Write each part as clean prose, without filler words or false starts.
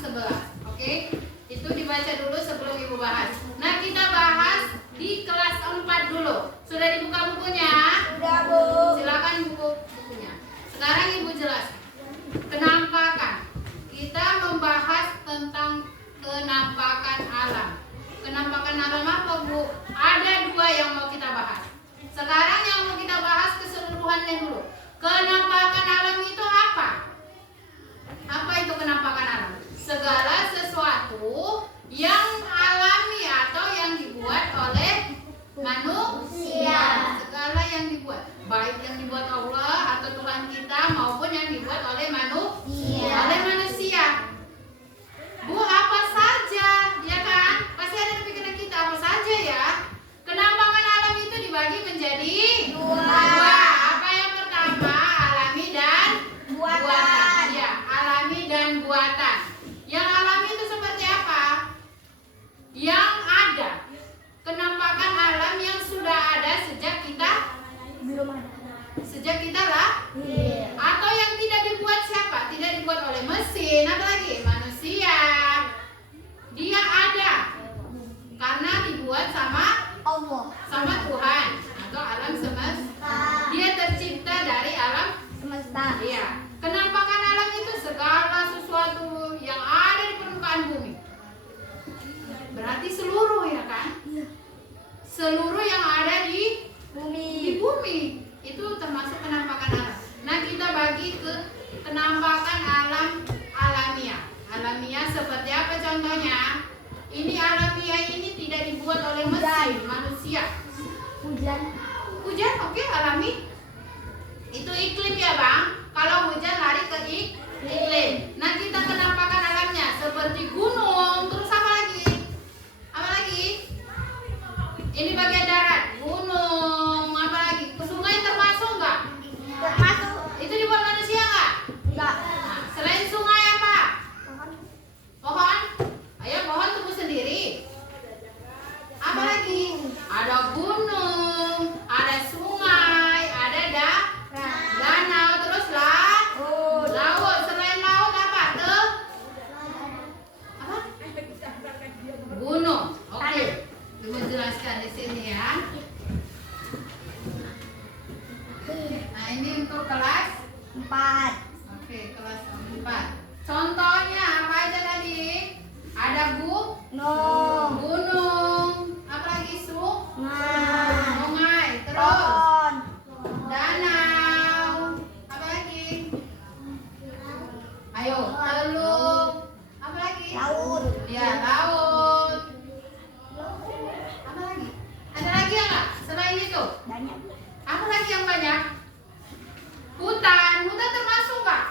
11. Oke? Itu dibaca dulu sebelum Ibu bahas. Nah, kita bahas di kelas 4 dulu. Sudah dibuka bukunya? Sudah, Bu. Silakan bukunya. Sekarang Ibu jelaskan. Kenampakan. Kita membahas tentang kenampakan alam. Kenampakan alam apa, Bu? Ada 2 yang mau kita bahas. Sekarang yang mau kita bahas keseluruhannya dulu. Kenampakan alam itu apa? Apa itu kenampakan alam? Segala sesuatu yang alami atau yang dibuat oleh manusia. Segala yang dibuat, baik yang dibuat Allah atau Tuhan kita maupun yang dibuat oleh manusia. Bu, apa saja, ya kan? Pasti ada di pikiran kita apa saja ya. Kenampakan alam itu dibagi menjadi 2. Apa yang pertama? Alami dan buatan. Ya, alami dan buatan. Yang alami itu seperti apa? Yang ada. Kenampakan alam yang sudah ada sejak kita Belum ada. Sejak kita lahir. Atau yang tidak dibuat siapa? Tidak dibuat oleh mesin, apalagi manusia. Dia ada karena dibuat sama Allah. Tuhan atau alam semesta. Dia tercipta dari alam Semesta. Iya. Kenampakan alam itu segala sesuatu yang ada di permukaan bumi. Berarti seluruh, ya kan? Seluruh yang ada di bumi itu termasuk kenampakan alam. Nah, kita bagi ke kenampakan alam alamiah. Alamiah seperti apa contohnya? Ini alamiah ini tidak dibuat oleh mesin, manusia. Hujan oke, alami. Itu iklim ya, Bang. Kalau hujan lari ke iklim. Nah, kita kenampakan alamnya seperti gunung. Terus apa lagi? Apa lagi? Ini bagian darat, gunung. Apa lagi? Sungai termasuk nggak? Termasuk. Itu dibuat manusia nggak? Enggak. Nah, selain sungai apa? Pohon? Ayo, pohon tumbuh sendiri. Apa lagi? Ada gunung, ada sungai, ada danau, terus laut. Selain laut apa? Apa? Gunung. Oke. Ibu jelaskan di sini ya. Nah, ini untuk kelas 4. Oke, kelas 4. Contohnya apa aja tadi? Ada gunung, apa lagi? Sungai, terus Pohon. danau, apa lagi? Ayo, teluk, apa lagi? Laut. Ya, laut. Apa lagi? Ada lagi ya nggak? Selain itu, Banyak. apa lagi yang banyak? Hutan termasuk nggak?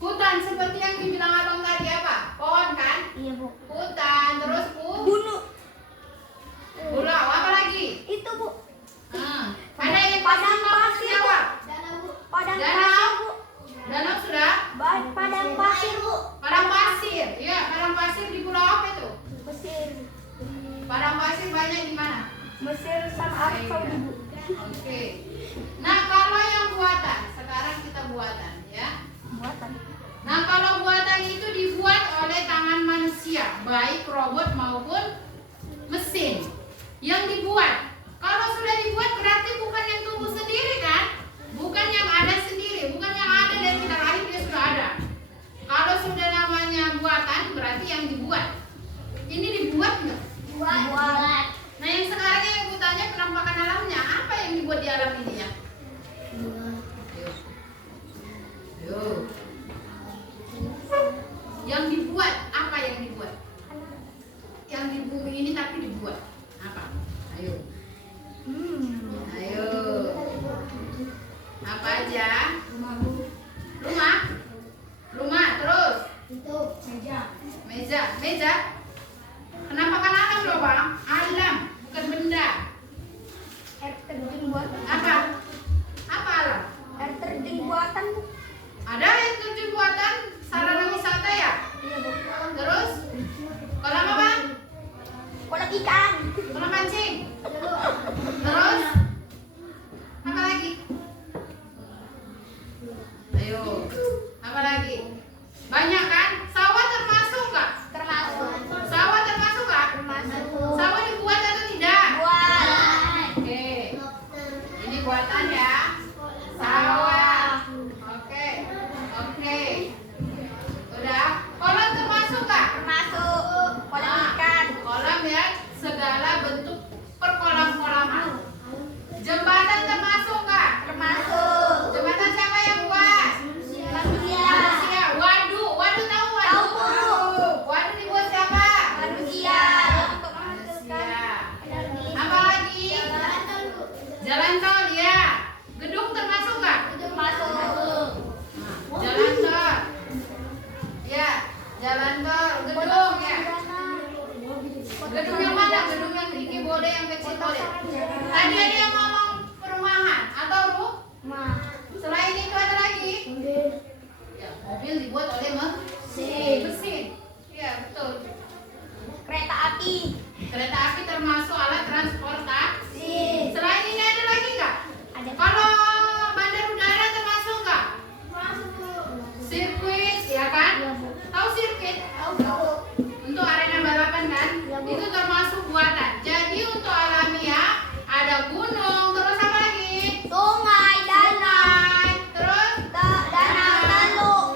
Hutan seperti yang dibilang abang tadi apa? Pohon kan? Iya, Bu. Hutan, terus Gunung. pulau, apa lagi? Itu, Bu. Ada yang Padang pasir, Bu. Padang Danau. pasir, Bu. Danau sudah? Padang pasir, Bu. Padang pasir. Iya, padang pasir di pulau apa itu? Mesir. Padang pasir banyak di mana? Mesir sama Arab Saudi, Bu. Oke. Nah, kalau yang buatan, sekarang kita buatan ya. Buatan. Nah, kalau buatan itu dibuat oleh tangan manusia, baik robot maupun mesin. Yang dibuat, kalau sudah dibuat berarti bukan yang tumbuh sendiri kan? Bukan yang ada sendiri, bukan yang ada dari kita lahir dia sudah ada. Kalau sudah namanya buatan berarti yang dibuat. Ini dibuat nggak? Buat. Nah, yang sekarang yang ibu tanya penampakan alamnya, apa yang dibuat di alam ini ya? Yo. Yang dibuat, apa yang dibuat? Yang di bumi ini tapi dibuat. Apa? Ayo. Ayo. Apa aja? Rumah, terus? Itu Meja. Kenampakan alam loh, Bang. Alam, bukan benda. air terjun buatan. Apa? Apa alam? Air terjun buatan, Bu. Ada yang terjun buatan sarana wisata ya? Iya, Bu. Terus? Kolam apa? Kolam ikan. Kolam pancing. Terus? Apa lagi? Ayo. Apa lagi? Banyak kan? Sawah Gedung yang mana? Gedung yang tinggi boleh, yang kecil boleh. Tadi ada yang ngomong perumahan atau rumah. Selain itu ada lagi? Ya, mobil dibuat oleh mesin. Iya, betul. Kereta api. Kereta api termasuk alat transportasi. Selain ini ada lagi nggak? Ada. Kalau bandar udara termasuk nggak? Sirkuit, ya kan? Tahu sirkuit? Untuk arena balapan kan? Itu termasuk buatan. Jadi untuk alamiah ada gunung, terus apa lagi? Sungai, danau, Terus danau, teluk,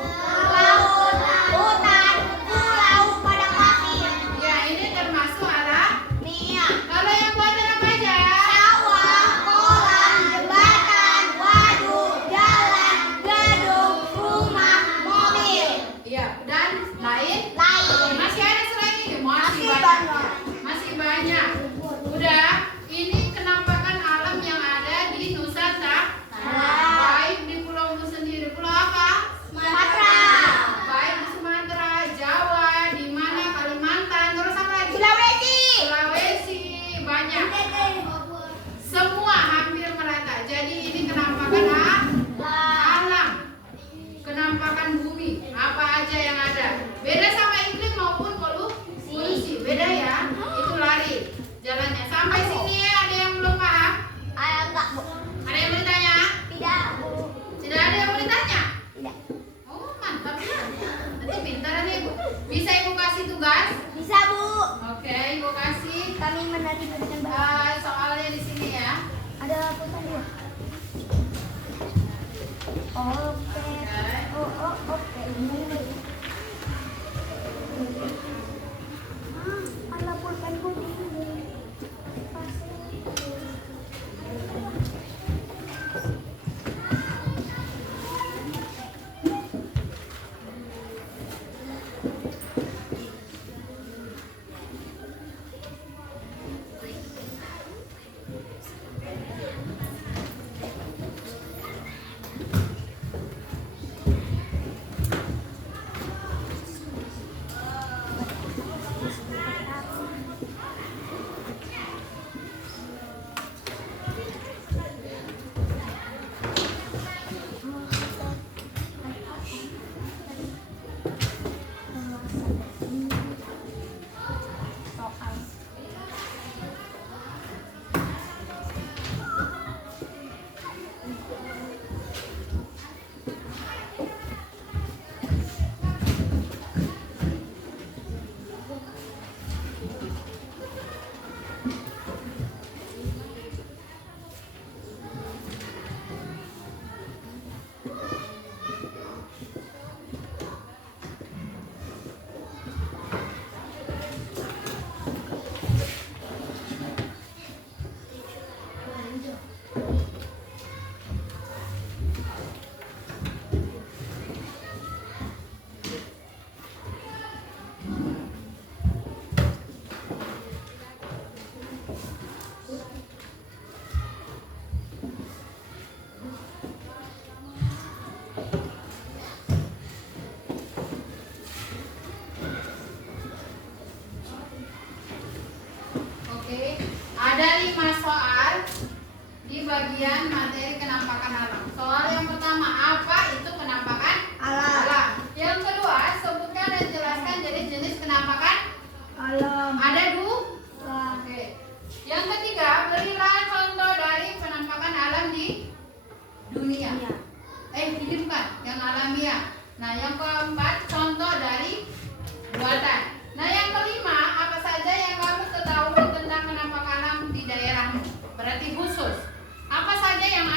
laut, hutan, pulau, padang pasir. ya ini termasuk alat. Minyak. Kalau yang buatan apa aja? Sawah, kolam, jembatan, waduk, jalan, gedung, rumah, mobil. Iya, dan lain. Lain. Masih ada selain ini? Masih banyak. banyak. Masih banyak. Udah, ini kenampakan alam yang ada di Nusantara. Baik di pulaumu sendiri. Pulau apa? Sumatera. Baik di Sumatera, Jawa, di mana Kalimantan, terus apa lagi? Sulawesi. Sulawesi, banyak. Semua hampir merata. Jadi ini kenampakan alam. Kenampakan bumi, apa aja yang ada. Beda sama iklim maupun polusi. Beda ya. Itu lari jalannya. Sampai sini ada yang belum paham? Enggak, Bu. Ada yang mau ditanya? Tidak, Bu. Tidak ada yang mau ditanya? Tidak. Oh, mantap ya. Nanti pintar nih, Bu. Bisa Ibu kasih tugas? Bisa, Bu. Oke, Ibu kasih Kami menerima dengan baik. soalnya di sini ya. Ada pulpen dua. Oke. Oke. Ada pulpen kuning. Ada 5 soal di bagian materi kenampakan alam. Soal yang pertama, apa itu kenampakan alam? Yang kedua, sebutkan dan jelaskan jenis-jenis kenampakan Alam. ada Oke. Yang ketiga, berilah contoh dari penampakan alam di dunia. Ini bukan yang alamiah. Nah, yang keempat, contoh dari buatan. Nah, yang kelima, apa saja yang kamu ketahui tentang penampakan alam di daerahmu? Berarti khusus. Apa saja yang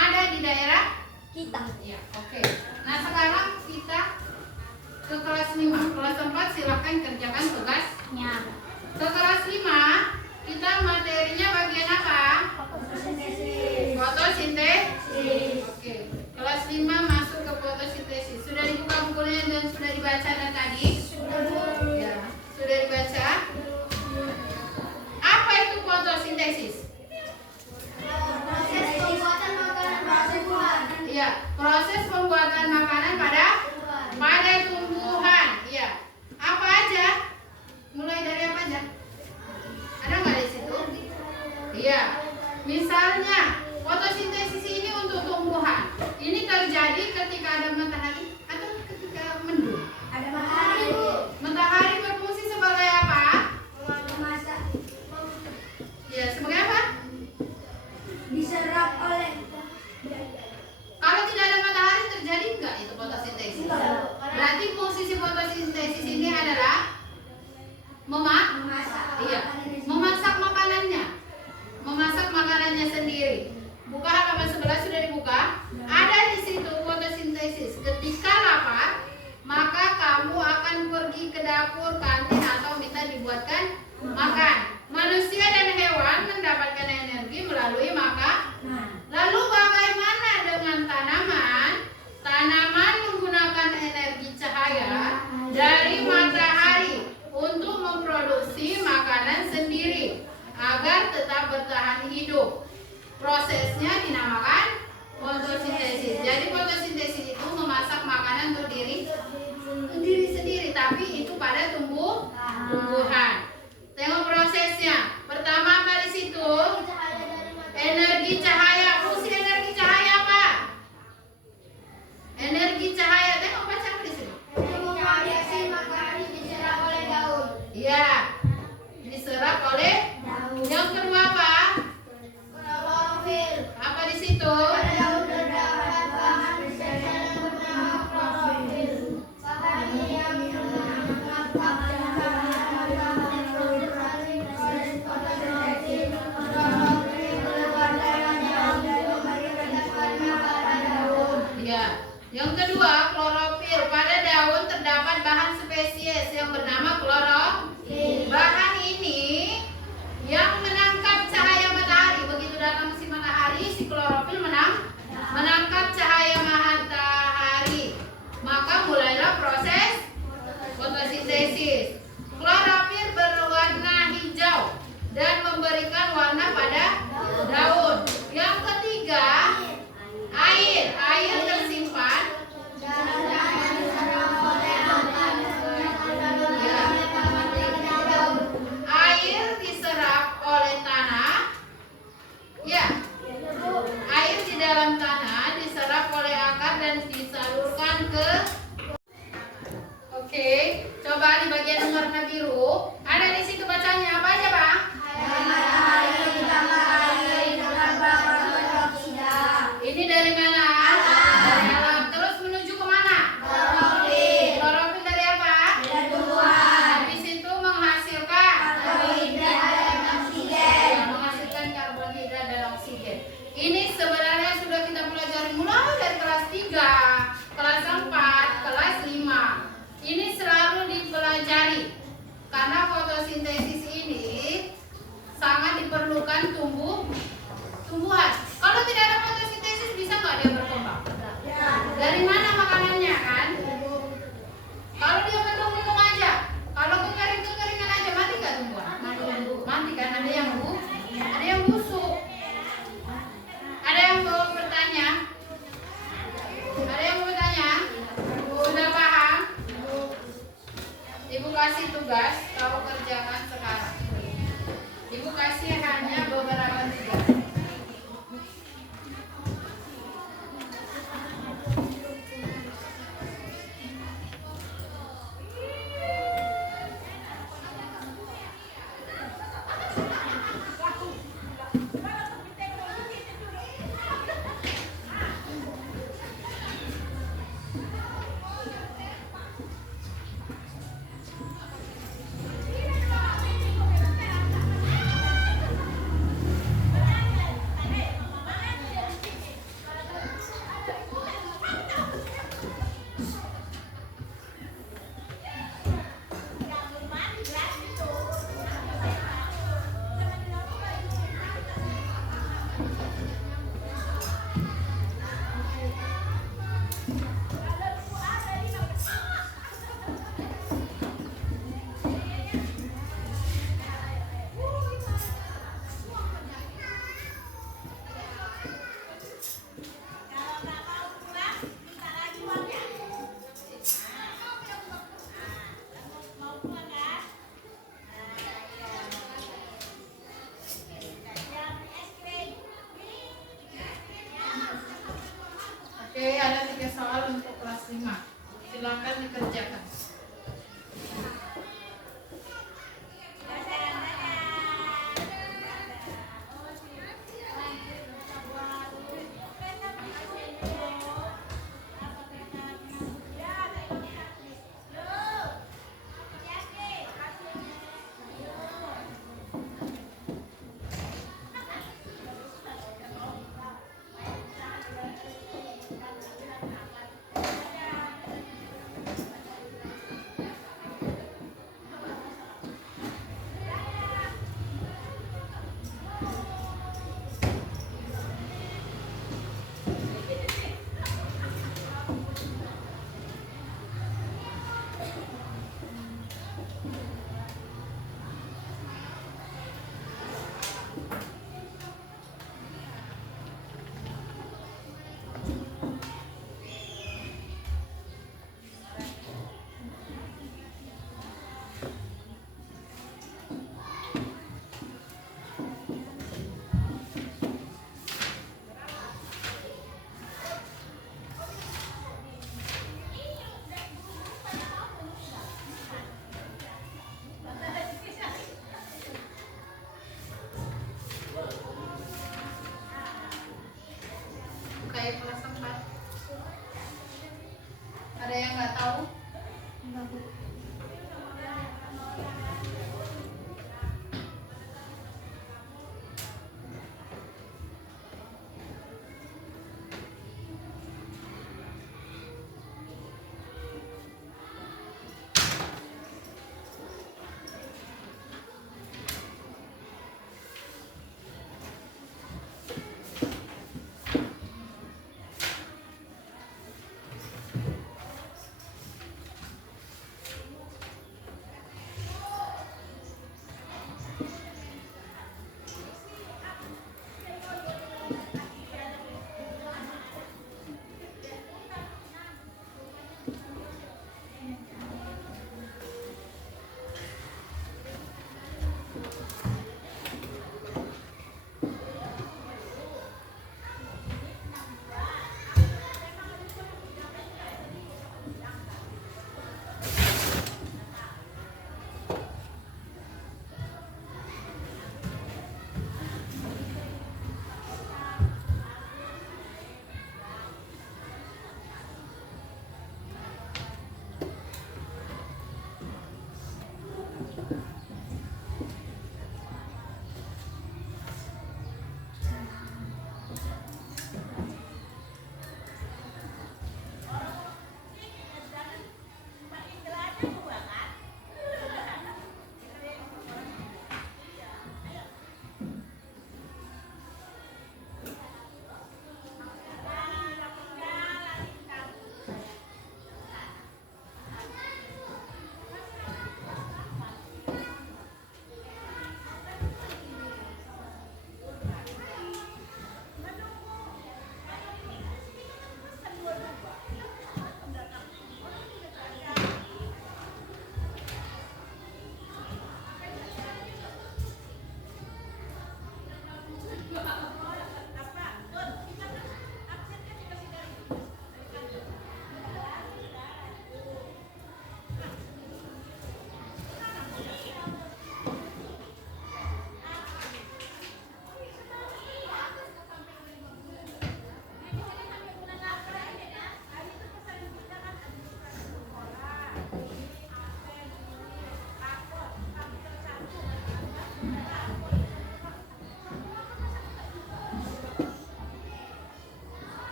Iya, memasak makanannya. Memasak makanannya sendiri. Buka halaman 11 sudah dibuka. Ada di situ fotosintesis. Ketika lapar, maka kamu akan pergi ke dapur, kantin atau minta dibuatkan makan. Manusia dan hewan mendapatkan energi melalui makan. Lalu bagaimana dengan tanaman? Tanaman menggunakan energi cahaya dari matahari untuk memproduksi makanan sendiri agar tetap bertahan hidup. Prosesnya dinamakan fotosintesis. Jadi fotosintesis itu memasak makanan untuk diri sendiri, tapi itu pada tumbuhan. Tengok prosesnya. Pertama apa di situ? Energi cahaya. Fungsi energi cahaya apa? Energi cahaya. Tengok baca apa di sini? Iya, diserap oleh daun. Yang kedua apa? Apa di situ? Ya. Yang kedua, klorofil. Pada daun terdapat bahan spesies yang bernama klorofil. Bahan ini yang menangkap cahaya matahari. Begitu datang si matahari, si klorofil menangkap cahaya matahari. Maka mulailah proses fotosintesis. Klorofil berwarna hijau dan memberikan warna pada daun. Yang ketiga, air. Air tersimpan. Air diserap oleh tanah. Ya. Air di dalam tanah diserap oleh akar dan disalurkan ke. Oke, coba di bagian warna biru. Ada di situ bacanya apa aja, Bang? Ini dari mana? Dari alam. Terus menuju ke mana? Klorofil dari apa? Habis itu menghasilkan menghasilkan karbohidrat dan oksigen. Ini sebenarnya sudah kita pelajari mulai dari kelas 3, kelas 4, kelas 5. Ini selalu dipelajari karena fotosintesis ini sangat diperlukan tumbuhan. Kalau tidak ada fotosintesis bisa nggak dia berkembang? Dari mana makanannya kan? Kalau dia mendung-mendung aja, kalau kekeringan aja mati nggak tumbuhan? Mati kan? Ada yang busuk. Ada yang mau bertanya? Sudah paham? Ibu kasih tugas, kau kerjakan sekarang. Ibu kasih hanya beberapa tugas.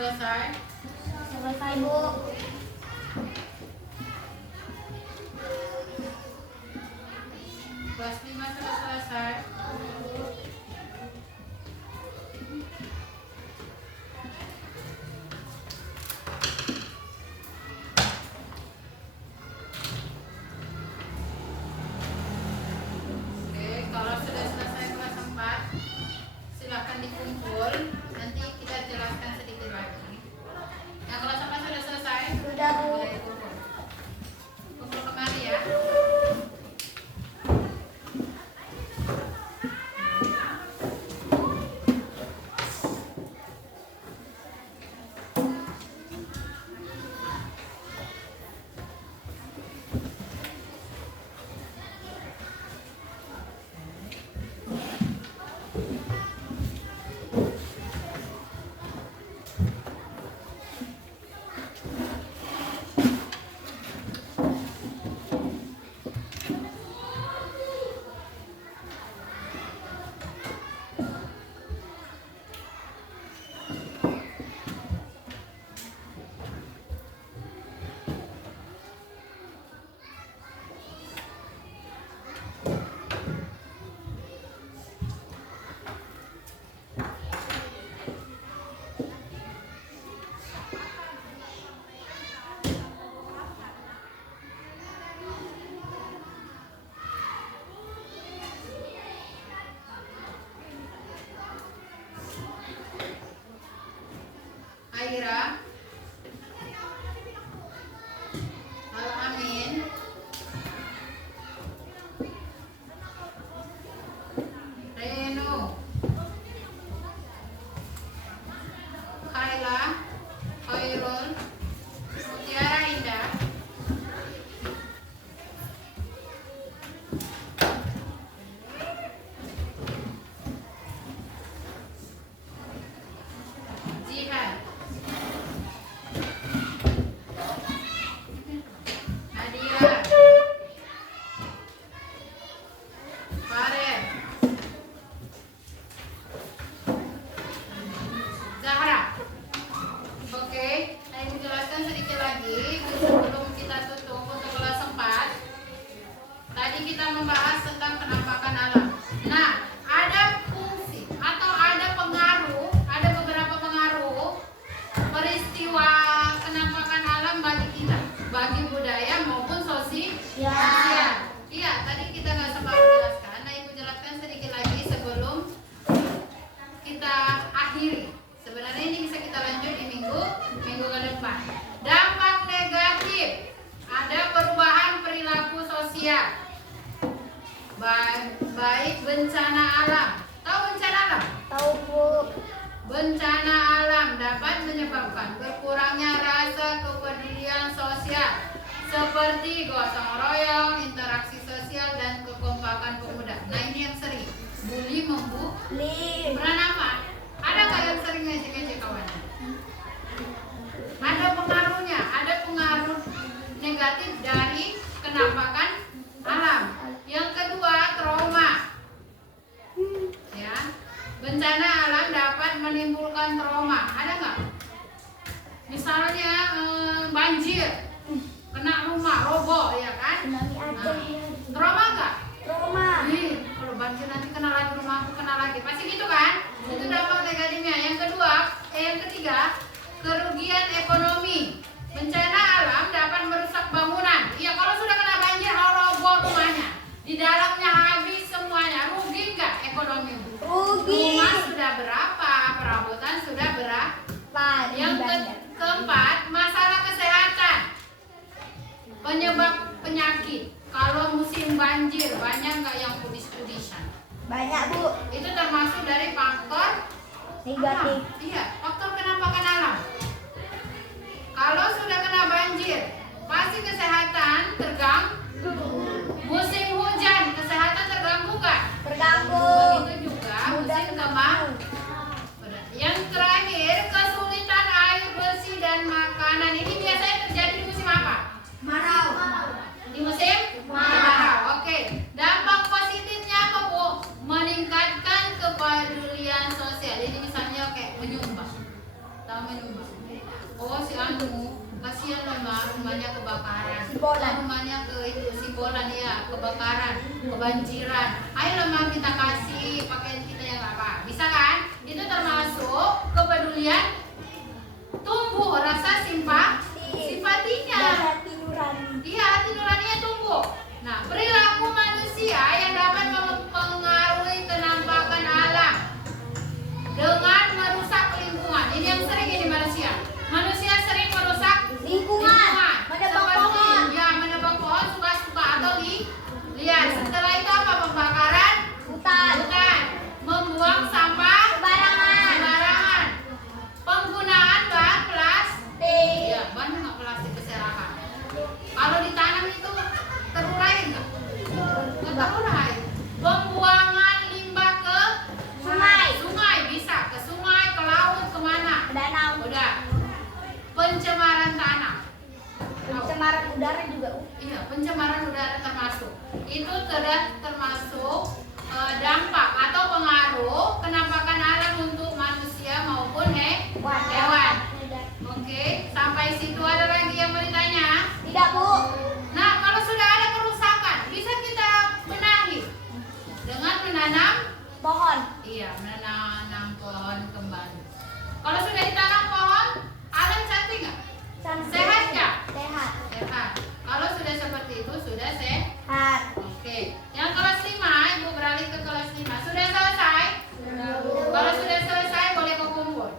Selesai. Selesai, Bu. Kelas 5 sudah selesai. Oke, kalau sudah selesai kelas 4, silakan dikumpul. Nanti kita jelaskan sedikit lagi. Yang kelas 4 sudah selesai? Sudah, Bu. Boleh dikumpul. Kumpul kemari ya. Aira, Al-Amin, Reno, Kayla, Khairul, Mutiara Indah, Jihan, Nadia, Farel, Zahra. Oke, saya ingin jelaskan sedikit lagi sebelum kita tutup untuk kelas 4. Tadi kita membahas tentang penampakan alam. Nah, ada fungsi atau ada pengaruh, ada beberapa pengaruh peristiwa penampakan alam bagi kita, bagi budaya maupun sosial. Iya, tadi kita nggak sempat menjelaskan. Nah, Ibu jelaskan sedikit lagi sebelum kita akhiri. Sebenarnya ini bisa kita lanjut di minggu ke depan. Dampak negatif, ada perubahan perilaku sosial, baik bencana alam. Tahu bencana alam? Tahu, Bu. Bencana alam dapat menyebabkan berkurangnya rasa kepedulian sosial seperti gotong royong, interaksi sosial, dan kekompakan pemuda. Nah, ini yang sering bully Nih. Pernah nampak? Ada nggak yang sering ngejek-ngejek kawannya? Ada pengaruhnya, ada pengaruh negatif dari kenampakan alam. Yang kedua, trauma. Ya, bencana alam dapat menimbulkan trauma. Ada nggak? Misalnya banjir, kena rumah roboh, ya kan? Tsunami ada. Trauma nggak? Trauma. Ih, kalau banjir nanti kena lagi rumahku, kena lagi. Pasti gitu kan? Itu dampak negatifnya. Yang ketiga, kerugian ekonomi. Bencana alam dapat merusak bangunan. Iya, kalau sudah kena banjir, roboh rumahnya. Di dalamnya habis semuanya. Rugi nggak ekonomi? Rugi. Rumah sudah berapa? Perabotan sudah berapa? Yang keempat, masalah kesehatan. Penyebab penyakit. Kalau musim banjir, banyak nggak yang kudis-kudisan? Banyak, Bu. Itu termasuk dari faktor Negatif. alam. Iya, faktor kenampakan alam. Kalau sudah kena banjir, pasti kesehatan terganggu. Musim hujan, kesehatan terganggu nggak? Terganggu. Begitu juga Mudah musim kemarau. Yang terakhir, kesulitan air bersih dan makanan. Ini biasanya terjadi di musim apa? Marau. Di musim kemarau. Oke. Dampak positifnya apa, Bu? Meningkatkan kepedulian sosial. Ini misalnya kayak menyumbang. Tahu menyumbang? Sibolan. Rumahnya ke itu Sibolan ya, kebakaran, kebanjiran. Ayo mah kita kasih pakaian kita yang apa? Bisa kan? Itu termasuk kepedulian tumbuh rasa simpatinya. Hati nurani. Iya, hati nuraninya tumbuh. Nah, perilaku manusia yang dapat mempengaruhi kenampakan alam dengan merusak lingkungan. Ini yang sering ini manusia. Manusia sering merusak Lingkungan. Menebang pohon. Ya, menebang pohon suka-suka atau lihat. Setelah itu apa? Pembakaran Hutan. membuang sampah Sembarangan. penggunaan bahan plastik. T. Ya, banyak nggak plastik berserakan. Kalau ditanam itu terurai nggak? Nggak terurai. Pembuangan limbah ke sungai bisa ke sungai, ke laut, kemana? Danau. Udah. Pencemaran tanah. Pencemaran udara juga. Iya, pencemaran udara termasuk. Itu termasuk dampak atau pengaruh kenampakan alam untuk manusia maupun hewan. Oke, sampai situ ada lagi yang mau ditanya? Tidak, Bu. Nah, kalau sudah ada kerusakan, bisa kita benahi dengan menanam. Pohon. Iya, menanam pohon kembali. Kalau sudah ditanam pohon, alam cantik nggak? Sehat nggak? Sehat. Sehat. Kalau sudah seperti itu, sudah Sehat. Oke. Yang kelas 5, Ibu beralih ke kelas 5. Sudah selesai? Kalau sudah selesai, boleh kumpul.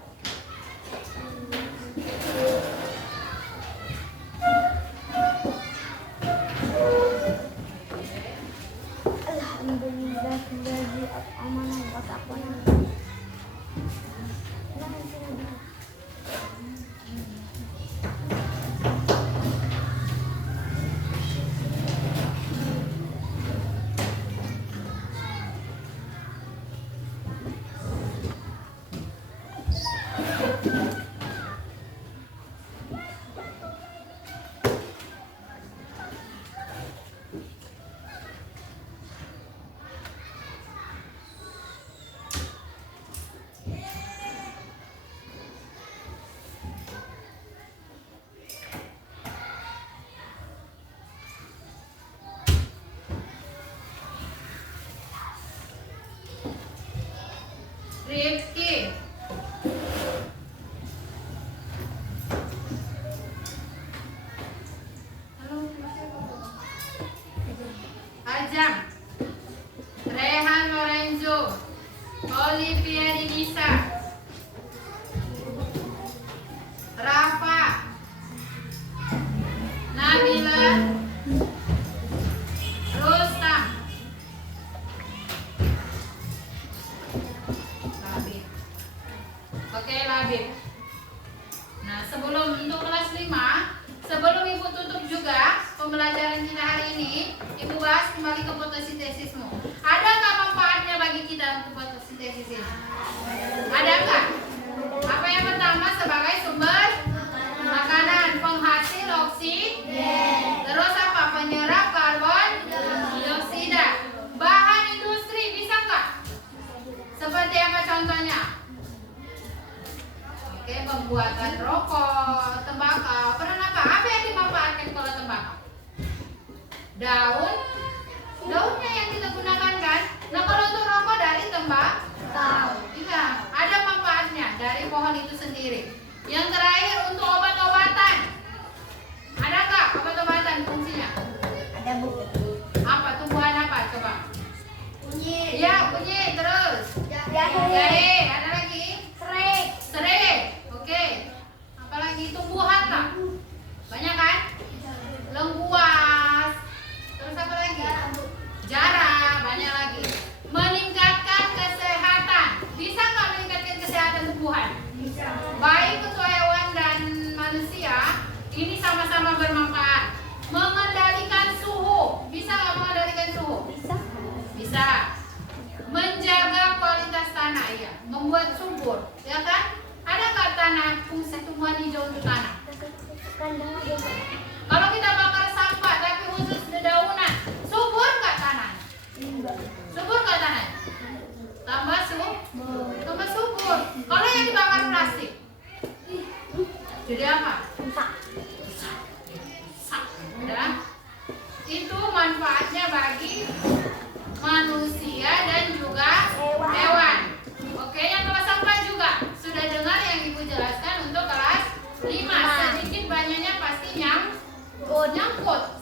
Alhamdulillah bagi amanah wa taqwana. Rifki. Ajam. Rehan Lorenzo. Olivia Dinisa. Rafa. Nabila. Rustam. Labib. Oke, Labib. Nah, sebelum untuk kelas 5, sebelum Ibu tutup juga pembelajaran kita hari ini, Ibu bahas kembali ke fotosintesismu. Ada nggak manfaatnya bagi kita untuk fotosintesis ini? Ada nggak? Apa yang pertama sebagai sumber makanan, penghasil oksigen. Terus apa? Penyerap karbon dioksida. Bahan industri bisa nggak? Seperti apa contohnya? Oke, pembuatan rokok, tembakau. Apa yang dimanfaatkan kalau tembakau? Daunnya yang kita gunakan kan? Nah, kalau untuk rokok dari tembakau. Iya, ada manfaatnya dari pohon itu sendiri. Yang terakhir untuk obat-obatan. Ada nggak obat-obatan fungsinya? Ada, Bu. Apa? Tumbuhan apa? Coba. Kunyit. Ya, kunyit. Terus Jahe. ada lagi? Serik. Serai. Oke. Apalagi tumbuhan lah. Banyak kan? Lengkuas. Terus apa lagi? Jarah. Banyak lagi. Meningkatkan kesehatan. Bisa nggak meningkatkan kesehatan tumbuhan? Baik untuk hewan dan manusia, ini sama-sama bermanfaat. Mengendalikan suhu. Bisa nggak mengendalikan suhu? Bisa. Bisa. Menjaga kualitas tanah, ya. Membuat subur, ya kan? Ada nggak tanah fungsi tumbuhan hijau untuk tanah? Kandang ada. Kalau kita bakar sampah tapi khusus dedaunan, subur nggak tanah? Subur nggak tanah? Tambah subur. Kalau yang dibakar plastik, jadi apa? Rusak. Rusak. Udah? manusia dan juga hewan. Oke, yang kelas 4 juga sudah dengar yang Ibu jelaskan untuk kelas 5. Sedikit banyaknya pasti nyangkut.